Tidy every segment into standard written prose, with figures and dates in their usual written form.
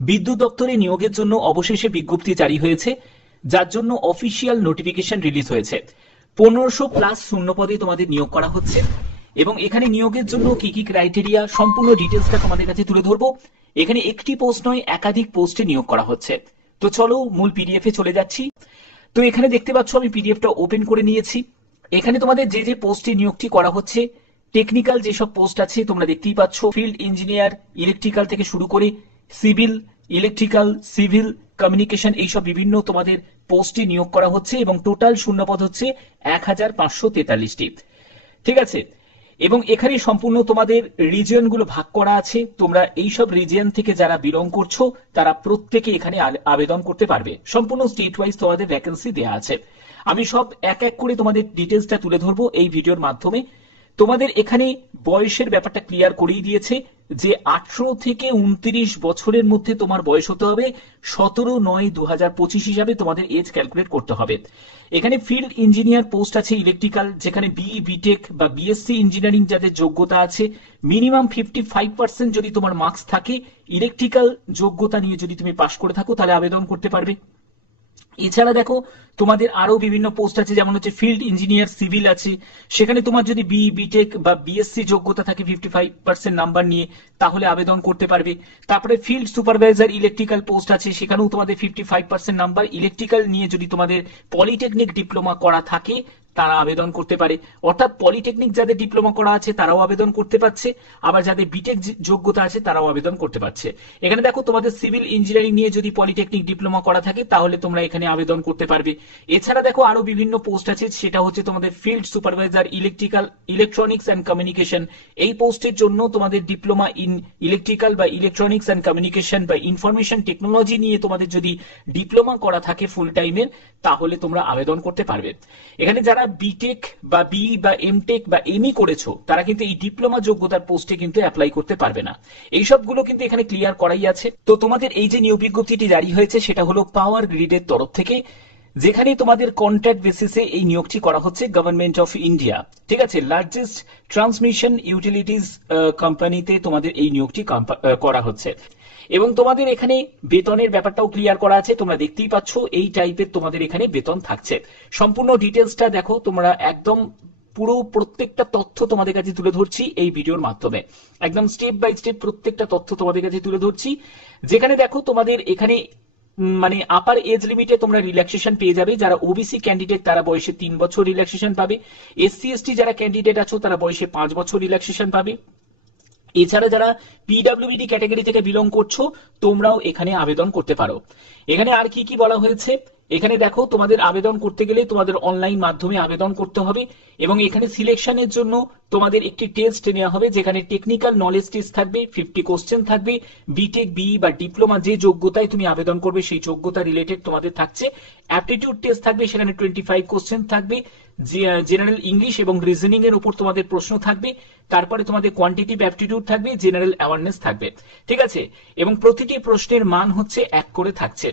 বিদ্যুৎ দপ্তরে নিয়োগের জন্য অবশেষে বিজ্ঞপ্তি জারি হয়েছে, যার জন্য অফিসিয়াল নোটিফিকেশন রিলিজ হয়েছে। 1500+ শূন্য পদে তোমাদের নিয়োগ করা হচ্ছে এবং এখানে নিয়োগের জন্য কি কি ক্রাইটেরিয়া সম্পূর্ণ ডিটেলসটা তোমাদের কাছে তুলে ধরবো। এখানে একটি পোস্ট নয়, একাধিক পোস্টে নিয়োগ করা হচ্ছে। তো চলো মূল পিডিএফ এ চলে যাচ্ছি। তো এখানে দেখতে পাচ্ছ আমি পিডিএফটা ওপেন করে নিয়েছি। এখানে তোমাদের যে যে পোস্টে নিয়োগটি করা হচ্ছে, টেকনিক্যাল যেসব পোস্ট আছে তোমরা দেখতেই পাচ্ছ, ফিল্ড ইঞ্জিনিয়ার, ইলেকট্রিক্যাল থেকে শুরু করে সিভিল, ইলেকট্রিক্যাল, সিভিল, কমিউনিকেশন, এইসব বিভিন্ন তোমাদের পোস্টে নিয়োগ করা হচ্ছে এবং টোটাল শূন্যপদ হচ্ছে 1543টি। ঠিক আছে, এবং এখানে সম্পূর্ণ তোমাদের রিজিয়ন গুলো ভাগ করা আছে। তোমরা এইসব রিজিয়ন থেকে যারা বিলং করছো তারা প্রত্যেকে এখানে আবেদন করতে পারবে। সম্পূর্ণ স্টেট ওয়াইজ তোমাদের ভ্যাকেন্সি দেওয়া আছে। আমি সব এক এক করে তোমাদের ডিটেলসটা তুলে ধরবো এই ভিডিওর মাধ্যমে। তোমাদের এখানে বয়সের ব্যাপারটা ক্লিয়ার করেই দিয়েছে যে 18 থেকে 29 বছরের মধ্যে তোমার বয়স হতে হবে। 17/9/2025 হিসাবে তোমাদের এজ ক্যালকুলেট করতে হবে। এখানে ফিল্ড ইঞ্জিনিয়ার পোস্ট আছে ইলেকট্রিক্যাল, যেখানে বিই, বিটেক বা বিএসসি ইঞ্জিনিয়ারিং যাদের যোগ্যতা আছে, মিনিমাম 55% যদি তোমার মার্কস থাকে, ইলেকট্রিক্যাল যোগ্যতা নিয়ে যদি তুমি পাশ করে থাকো তাহলে আবেদন করতে পারবে। এছাড়া দেখো তোমাদের আরো বিভিন্ন পোস্ট আছে, যেমন হচ্ছে ফিল্ড ইঞ্জিনিয়ার সিভিল আছে, সেখানে তোমার যদি বিই, বিটেক বা বিএসসি যোগ্যতা থাকে 55% নাম্বার নিয়ে, তাহলে আবেদন করতে পারবে। তারপরে ফিল্ড সুপারভাইজার ইলেকট্রিক্যাল পোস্ট আছে, সেখানেও তোমাদের 55% নাম্বার, ইলেকট্রিক্যাল নিয়ে যদি তোমাদের পলিটেকনিক ডিপ্লোমা করা থাকে তারা আবেদন করতে পারে। অর্থাৎ পলিটেকনিক যাদের ডিপ্লোমা করা আছে তারাও আবেদন করতে পারছে, আবার যাদের বিটেক যোগ্যতা আছে তারাও আবেদন করতে পারছে। এখানে দেখো তোমাদের সিভিল ইঞ্জিনিয়ারিং নিয়ে যদি পলিটেকনিক ডিপ্লোমা করা থাকে তাহলে তোমরা এখানে আবেদন করতে পারবে। এছাড়া দেখো আরো বিভিন্ন পোস্ট আছে, সেটা হচ্ছে তোমাদের field supervisor electrical, electronics and communication. এই পোস্টের জন্য তোমাদের ডিপ্লোমা ইন ইলেকট্রিক্যাল বা ইলেকট্রনিক্স অ্যান্ড কমিউনিকেশন বা ইনফরমেশন টেকনোলজি নিয়ে তোমাদের যদি ডিপ্লোমা করা থাকে ফুল টাইমের, তাহলে তোমরা আবেদন করতে পারবে। এখানে যারা বিটেক বা বিই বা এমটেক বা এমই করেছো তারা কিন্তু এই ডিপ্লোমা যোগ্যতার পোস্টে কিন্তু অ্যাপ্লাই করতে পারবে না। এই সবগুলো কিন্তু এখানে ক্লিয়ার করাই আছে। তো তোমাদের এই যে নিয়োগ বিজ্ঞপ্তিটি জারি হয়েছে সেটা হলো পাওয়ার গ্রিডের তরফ থেকে, যেখানে তোমাদের কন্ট্রাক্ট বেসিসে এই নিয়োগটি করা হচ্ছে গভর্নমেন্ট অফ ইন্ডিয়া। ঠিক আছে, লার্জেস্ট ট্রান্সমিশন ইউটিলিটিস কোম্পানিতে তোমাদের এই নিয়োগটি করা হচ্ছে এবং তোমাদের এখানে বেতনের ব্যাপারটাও ক্লিয়ার করা আছে। তোমরা দেখতেই পাচ্ছ এই টাইপের তোমাদের এখানে বেতন থাকছে। সম্পূর্ণ ডিটেলসটা দেখো, তোমরা একদম পুরো প্রত্যেকটা তথ্য তোমাদের কাছে তুলে ধরছি এই ভিডিওর মাধ্যমে, একদম স্টেপ বাই স্টেপ প্রত্যেকটা তথ্য তোমাদের কাছে তুলে ধরছি। যেখানে দেখো তোমাদের এখানে মানে আপার এজ লিমিটে তোমরা রিল্যাক্সেশন পেয়ে যাবে। যারা ওবিসি ক্যান্ডিডেট তারা বয়সে 3 বছর রিল্যাক্সেশন পাবে। এসসি এসটি যারা ক্যান্ডিডেট আছো তারা বয়সে 5 বছর রিল্যাক্সেশন পাবে। এছাড়া যারা পিডব্লিউডি ক্যাটাগরি থেকে বিলং করছো তোমরাও এখানে আবেদন করতে পারো। এখানে আর কি কি বলা হয়েছে, এখানে দেখো তোমাদের আবেদন করতে গেলে তোমাদের অনলাইন মাধ্যমে আবেদন করতে হবে এবং এখানে সিলেকশনের জন্য তোমাদের একটি টেস্ট নেওয়া হবে, যেখানে টেকনিক্যাল নলেজ টেস্ট থাকবে, 50 কোশ্চেন থাকবে। বিটেক, বিই বা ডিপ্লোমা যে যোগ্যতায় তুমি আবেদন করবে সেই যোগ্যতা রিলেটেড তোমাদের থাকছে। অ্যাপটিটিউড টেস্ট থাকবে, সেখানে 25 কোশ্চেন থাকবে। জেনারেল ইংলিশ এবং রিজনিং এর উপর তোমাদের প্রশ্ন থাকবে। তারপরে তোমাদের কোয়ান্টিটিভ অ্যাপটিটিউড থাকবে, জেনারেল অ্যাওয়ারনেস থাকবে। ঠিক আছে, এবং প্রতিটি প্রশ্নের মান হচ্ছে 1 করে থাকছে।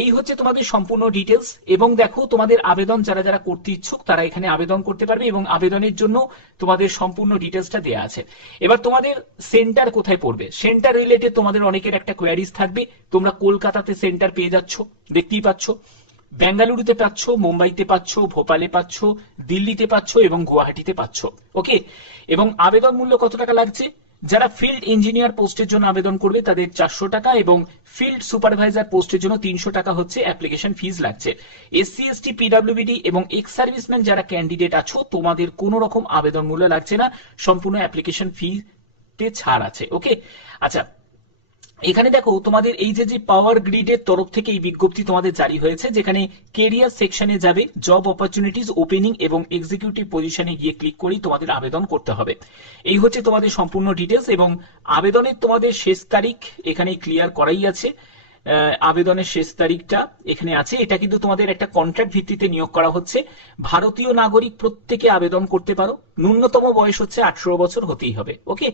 এই হচ্ছে তোমাদের সম্পূর্ণ ডিটেলস। এবং দেখো তোমাদের আবেদন যারা যারা করতে ইচ্ছুক তারা এখানে আবেদন করতে পারবে এবং আবেদনের জন্য তোমাদের সম্পূর্ণ ডিটেলসটা দেওয়া আছে। এবার তোমাদের সেন্টার কোথায় পড়বে, সেন্টার রিলেটেড তোমাদের অনেকের একটা কোয়ারিজ থাকবে। তোমরা কলকাতাতে সেন্টার পেয়ে যাচ্ছ, দেখতেই পাচ্ছ, বেঙ্গালুরুতে পাচ্ছ, মুম্বাইতে পাচ্ছ, ভোপালে পাচ্ছ, দিল্লিতে পাচ্ছ এবং গুয়াহাটিতে পাচ্ছ। ওকে, এবং আবেদন মূল্য কত টাকা লাগছে, যারা ফিল্ড ইঞ্জিনিয়ার পোস্টের জন্য আবেদন করবে তাদের 400 টাকা এবং ফিল্ড সুপারভাইজার পোস্টের জন্য 300 টাকা হচ্ছে অ্যাপ্লিকেশন ফিজ লাগছে। এসসি এসটি পিডব্লিউডি এবং এক্স সার্ভিসম্যান যারা ক্যান্ডিডেট আছো তোমাদের কোনো রকম আবেদন মূল্য লাগছে না, সম্পূর্ণ অ্যাপ্লিকেশন ফিতে ছাড় আছে। ওকে, আচ্ছা, এখানে দেখো তোমাদের এই যে পাওয়ার গ্রিডের তরফ থেকে এই বিজ্ঞপ্তি তোমাদের জারি হয়েছে, যেখানে কেরিয়ার সেকশনে যাবে, জব অপরচুনিটিজ ওপেনিং এবং এক্সিকিউটিভ পজিশনে গিয়ে ক্লিক করেই তোমাদের আবেদন করতে হবে। এই হচ্ছে তোমাদের সম্পূর্ণ ডিটেলস এবং আবেদনের তোমাদের শেষ তারিখ এখানে ক্লিয়ার করাই আছে। আবেদনের শেষ তারিখটা এখানে আছে। এটা কিন্তু তোমাদের একটা কন্ট্রাক্ট ভিত্তিতে নিয়োগ করা হচ্ছে। ভারতীয় নাগরিক প্রত্যেকে আবেদন করতে পারো, ন্যূনতম বয়স হচ্ছে 18 বছর হতেই হবে। ওকে,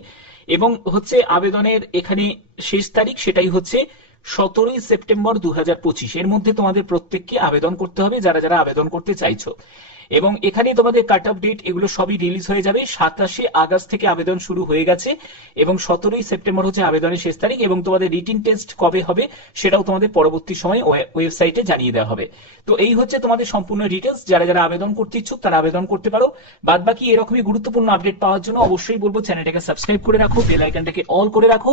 এবং হচ্ছে আবেদনের এখানে শেষ তারিখ সেটাই হচ্ছে 17 সেপ্টেম্বর 2025। এর মধ্যে তোমাদের প্রত্যেককে আবেদন করতে হবে যারা যারা আবেদন করতে চাইছো। এবং এখানে তোমাদের কাট অফ ডেট এগুলো সবই রিলিজ হয়ে যাবে। 27 আগস্ট থেকে আবেদন শুরু হয়ে গেছে এবং 17 সেপ্টেম্বর হচ্ছে আবেদনের শেষ তারিখ, এবং তোমাদের রিটিন টেস্ট কবে হবে সেটাও তোমাদের পরবর্তী সময় ওয়েবসাইটে জানিয়ে দেওয়া হবে। তো এই হচ্ছে তোমাদের সম্পূর্ণ ডিটেলস। যারা যারা আবেদন করতে ইচ্ছুক তারা আবেদন করতে পারো। বাদ বাকি এরকমই গুরুত্বপূর্ণ আপডেট পাওয়ার জন্য অবশ্যই বলবো চ্যানেলটাকে সাবস্ক্রাইব করে রাখো, বেল আইকনটাকে অল করে রাখো।